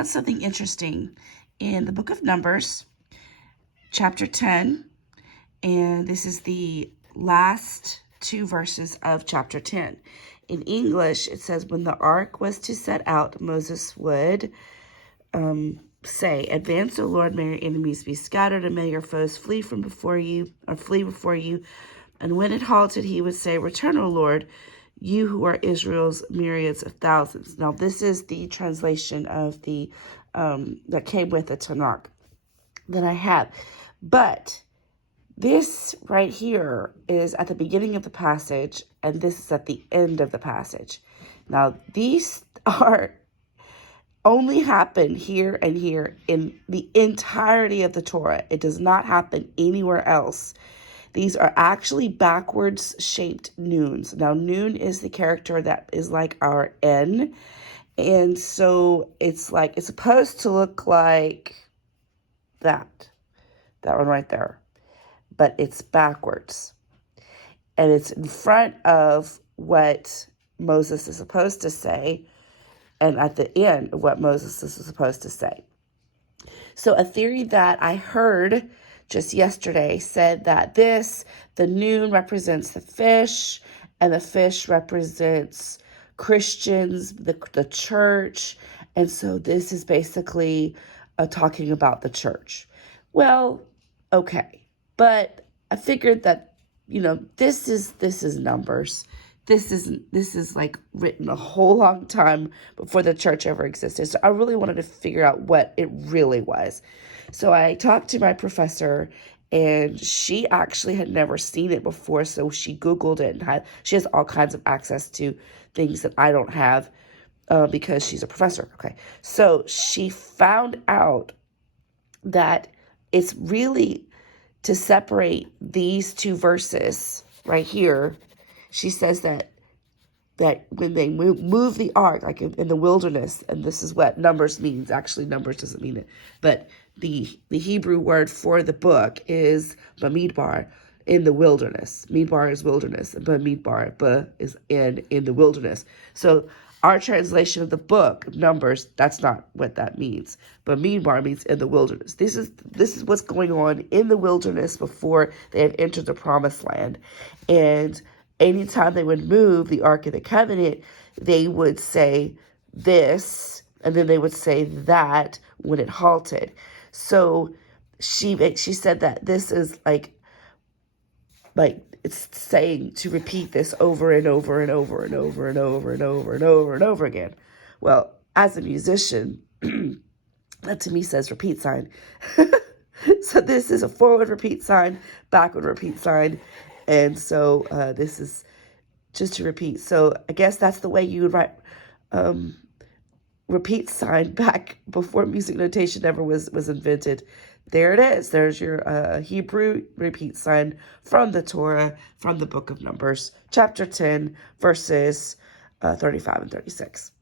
found something interesting in the book of Numbers, chapter 10, and this is the last two verses of chapter 10. In English, it says, when the ark was to set out, Moses would say, advance, O Lord, may your enemies be scattered, and may your foes flee before you. And when it halted, he would say, return, O Lord, you who are Israel's myriads of thousands. Now, this is the translation of the that came with the Tanakh that I have. But this right here is at the beginning of the passage, and this is at the end of the passage. Now, these are only happen here and here in the entirety of the Torah. It does not happen anywhere else. These are actually backwards shaped nuns. Now, nun is the character that is like our N. And so it's supposed to look like that one right there. But it's backwards. And it's in front of what Moses is supposed to say, and at the end of what Moses is supposed to say. So a theory that I heard just yesterday said that the nun represents the fish, and the fish represents Christians, the church. And so this is basically talking about the church. Well, okay. But I figured that, this is Numbers. This is like written a whole long time before the church ever existed. So I really wanted to figure out what it really was. So I talked to my professor, and she actually had never seen it before. So she Googled it, and she has all kinds of access to things that I don't have because she's a professor. Okay. So she found out that it's really to separate these two verses right here. She says that when they move the ark, like in the wilderness, and this is what Numbers means. Actually, Numbers doesn't mean it, but the Hebrew word for the book is Bamidbar, in the wilderness. Midbar is wilderness, and Bamidbar is in the wilderness. So our translation of the book, Numbers, that's not what that means. Bamidbar means in the wilderness. This is what's going on in the wilderness before they have entered the promised land. And anytime they would move the Ark of the Covenant, they would say this, and then they would say that when it halted. So she said that this is like it's saying to repeat this over and over and over and over and over and over and over and over again. Well, as a musician, that to me says repeat sign. So this is a forward repeat sign, backward repeat sign. And so this is just to repeat. So I guess that's the way you would write repeat sign back before music notation ever was invented. There it is. There's your Hebrew repeat sign from the Torah, from the book of Numbers, chapter 10, verses 35 and 36.